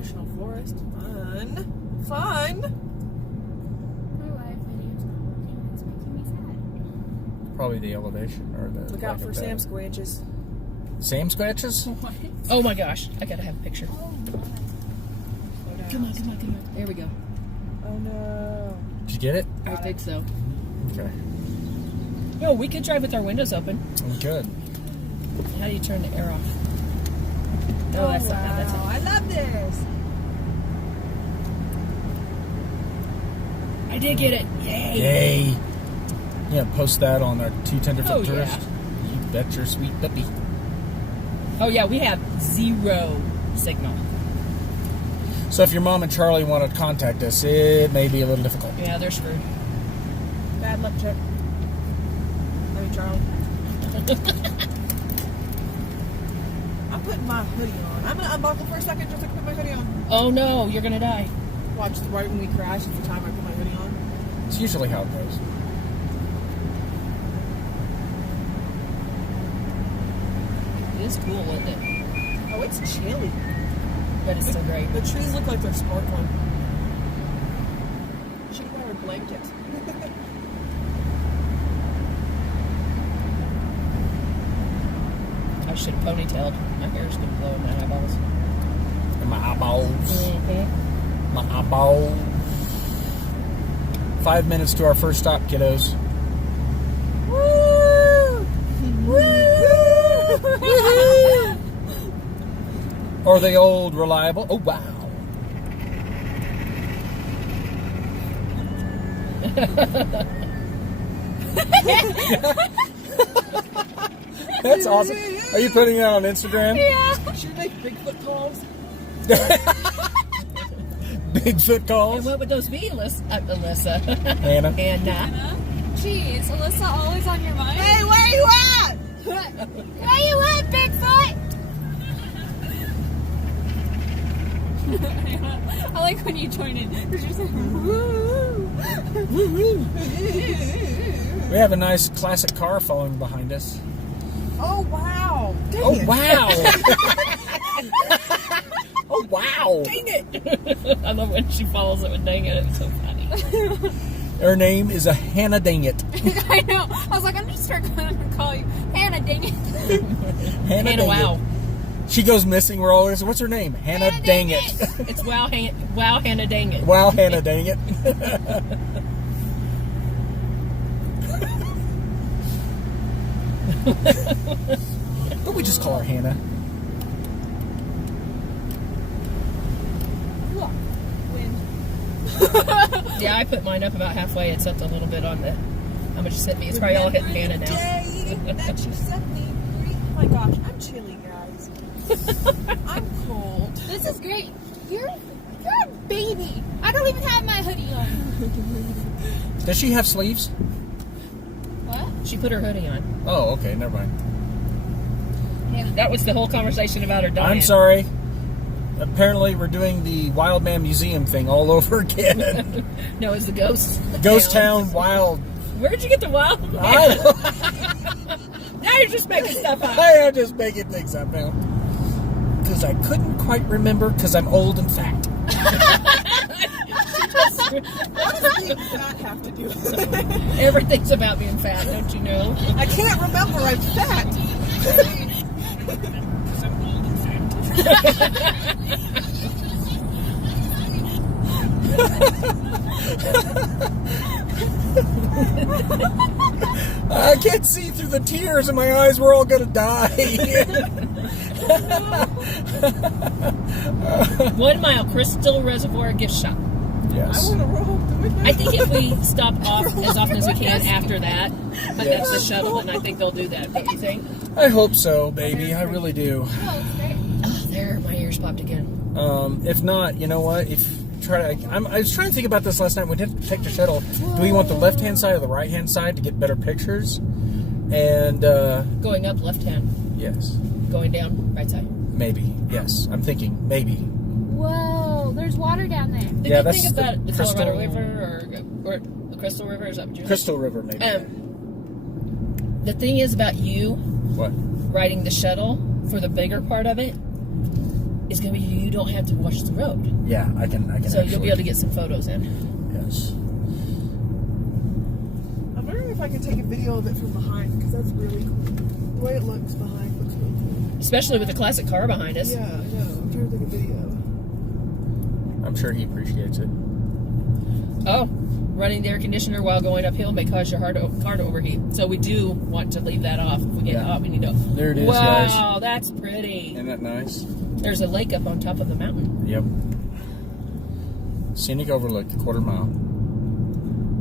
national forest. Fun. My live video's not working. It's making me sad. Probably the elevation or the. Look out for Sam Squanches. Sam Scratches? What? Oh my gosh, I gotta have a picture. Oh my. Come on. There we go. Oh no. Did you get it? I think so. Okay. No, we could drive with our windows open. Good. How do you turn the air off? Oh, that's not how that's it. I love this. I did get it. Yay. Yay. Yeah, post that on our Two Tenderfoot Oh, Tourists. yeah. You bet your sweet puppy. Oh yeah, we have 0 signal. So if your mom and Charlie want to contact us, it may be a little difficult. Yeah, they're screwed. Bad luck, Chuck. I mean, Charlie. I'm putting my hoodie on. I'm gonna unbuckle for a second just to put my hoodie on. Oh no, you're gonna die. Watch right when we crash. It's the time I put my hoodie on. It's usually how it goes. It is cool, isn't it? Oh, it's chilly. But it's still great. The trees look like they're sparkling. Should have wear a blanket. I should have ponytailed. My hair's been blowing my eyeballs. And my eyeballs. Mm-hmm. My eyeballs. 5 minutes to our first stop, kiddos. Woo! Woo! Or the old reliable. Oh, wow. That's awesome. Are you putting that on Instagram? Yeah. Should we make Bigfoot calls? Bigfoot calls? And what would those be, Alyssa? Hannah. Hannah. Jeez, Alyssa always on your mind. Hey, where you at? Where you at, Bigfoot? I like when you join in. Because you're saying, woo. We have a nice classic car following behind us. Oh, wow. Dang Oh, it. wow. Oh, wow. Dang it! I love when she follows it with dang it. It's so funny. Her name is a Hannah Dang It. I know. I was like, I'm just going to call you Hannah, dang it. Hannah Hannah, Dang wow. It. She goes missing. We're always, what's her name? Hannah Dang It. It's wow, Hannah, dang it. Wow, Hannah Dang It. But we just call her Hannah. Look, wind. Yeah, I put mine up about halfway. It's up a little bit on the. How much it sent me? It's probably all hitting Hannah now. Day that you set me free. Oh my gosh, I'm chilly, guys. I'm cold. This is great. You're a baby. I don't even have my hoodie on. Does she have sleeves? What? She put her hoodie on. Oh, okay, never mind. That was the whole conversation about her dying. I'm sorry. Apparently, we're doing the Wild Man Museum thing all over again. No, it's the ghost. Ghost Town Wild. Where'd you get the wild man? I Now you're just making stuff up. am just making things up now. Because I couldn't quite remember because I'm old and fat. What does being fat have to do with it? Everything's about being fat, don't you know? I can't remember. I'm fat. I can't see through the tears in my eyes. We're all going to die. 1 Mile Crystal Reservoir gift shop. I Yes. want to roll with it. I think if we stop off as often as we can after that, that's the shuttle, and I think they'll do that. Don't you think? I hope so, baby. I really do. Oh, it's great. Oh, there, my ears popped again. If not, you know what? I was trying to think about this last night. When we did take the shuttle, do we want the left-hand side or the right-hand side to get better pictures? And Going up, left hand. yes, Going down, right side. maybe. Yes, I'm thinking maybe. Whoa, there's water down there. Did Yeah, you that's think about the Crystal- Colorado River or the Crystal River? Is that what you Crystal River, maybe. The thing is about you What? riding the shuttle for the bigger part of it, is going to be you don't have to watch the road. Yeah, I can So actually, you'll be able to get some photos in. Yes. I'm wondering if I could take a video of it from behind, because that's really cool. The way it looks behind looks really cool. Especially with the classic car behind us. Yeah, I know. I'm trying to take a video. I'm sure he appreciates it. Oh, running the air conditioner while going uphill may cause your car to overheat. So we do want to leave that off. If we get hot, we need to. There it is, wow, guys. that's pretty. Isn't that nice? There's a lake up on top of the mountain. Yep. Scenic overlook, quarter mile.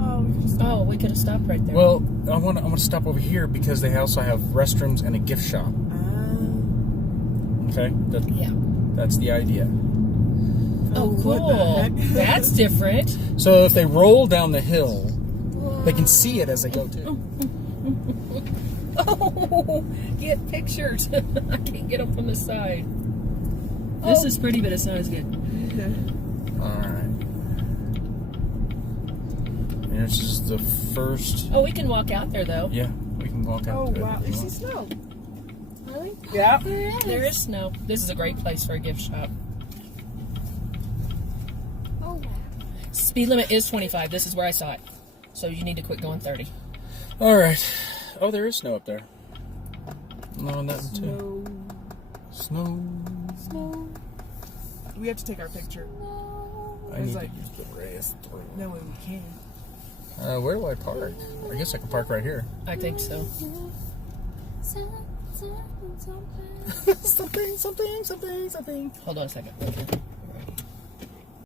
Oh, we could just Oh, we could have stopped right there. Well, I want to stop over here because they also have restrooms and a gift shop. Okay, yeah. that's the idea. Oh, what the cool. heck? That's different. So if they roll down the hill, they can see it as they go too. Oh, get pictures. I can't get them from the side. This is pretty, but it's not as good. Okay. All right. And this is the first. Oh, we can walk out there, though. Yeah, we can walk out. Oh, to it wow. if You you see want. snow. Really? Yeah. There is snow. This is a great place for a gift shop. Oh, wow. Speed limit is 25. This is where I saw it. So you need to quit going 30. All right. Oh, there is snow up there. No, that one too. Snow. We have to take our picture. I need like- to use the race through. No way we can. Where do I park? I guess I can park right here. I think so. something. Hold on a second. Okay.